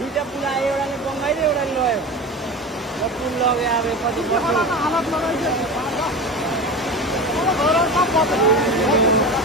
दुईटा पुल आयो एउटाले बङ्गाइदियो एउटाले लग्यो पुल लग्यो अब कति